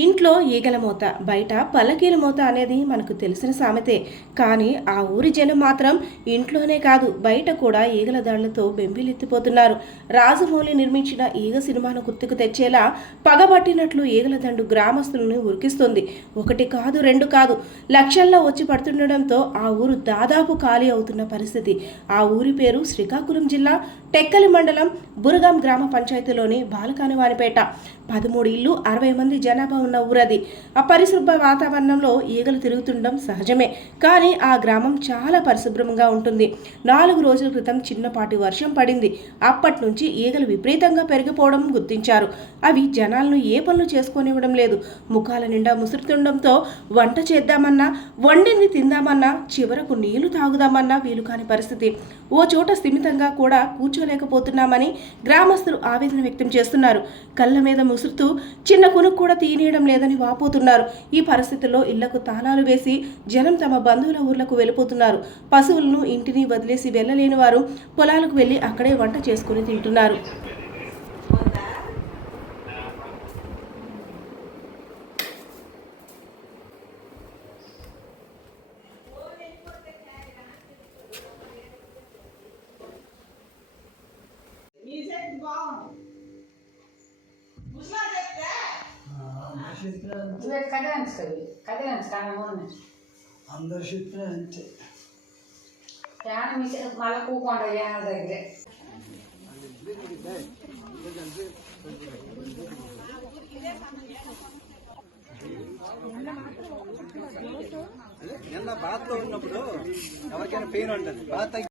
ఇంట్లో ఈగల మోత, బయట పల్లకీల మోత అనేది మనకు తెలిసిన సామెతే. కానీ ఆ ఊరి జనం మాత్రం ఇంట్లోనే కాదు బయట కూడా ఈగల దాడులతో బెంబిలెత్తిపోతున్నారు. రాజమౌళి నిర్మించిన ఈగ సినిమాను గుర్తుకు తెచ్చేలా పగబట్టినట్లు ఈగల దండు గ్రామస్తులను ఉరికిస్తుంది. ఒకటి కాదు, రెండు కాదు, లక్షల్లో వచ్చి పడుతుండడంతో ఆ ఊరు దాదాపు ఖాళీ అవుతున్న పరిస్థితి. ఆ ఊరి పేరు శ్రీకాకుళం జిల్లా టెక్కలి మండలం బురగాం గ్రామ పంచాయతీలోని బాలకానివానిపేట. 13 ఇల్లు, 60 మంది జనాభా ఉన్న ఊరది. అపరిశుభ్ర వాతావరణంలో ఈగలు తిరుగుతుండడం సహజమే. కానీ ఆ గ్రామం చాలా పరిశుభ్రంగా ఉంటుంది. 4 రోజుల క్రితం చిన్నపాటి వర్షం పడింది. అప్పటి నుంచి ఈగలు విపరీతంగా పెరిగిపోవడం గుర్తించారు. అవి జనాలను ఏ పనులు చేసుకోనివ్వడం లేదు. ముఖాల నిండా ముసురుతుండడంతో వంట చేద్దామన్నా, వండింది తిందామన్నా, చివరకు నీళ్లు తాగుదామన్నా వీలు కాని పరిస్థితి. ఓ చోట స్థిమితంగా కూడా కూర్చోలేకపోతున్నామని గ్రామస్తులు ఆవేదన వ్యక్తం చేస్తున్నారు. కళ్ళ మీద ముసురుతూ చిన్న కునుకు కూడా తీయనీయడం లేదని వాపోతున్నారు. ఈ పరిస్థితుల్లో ఇళ్లకు తాళాలు వేసి జనం తమ బంధువుల ఊర్లకు వెళ్ళిపోతున్నారు. పశువులను ఇంటిని వదిలేసి వెళ్ళలేని వారు పొలాలకు వెళ్లి అక్కడే వంట చేసుకుని తింటున్నారు. అందరు చెప్పిన అంతే మళ్ళీ కూకుండా దగ్గరే నిన్న బాత్లో ఉన్నప్పుడు ఎవరికైనా పెయిన్ ఉంటుంది బాత్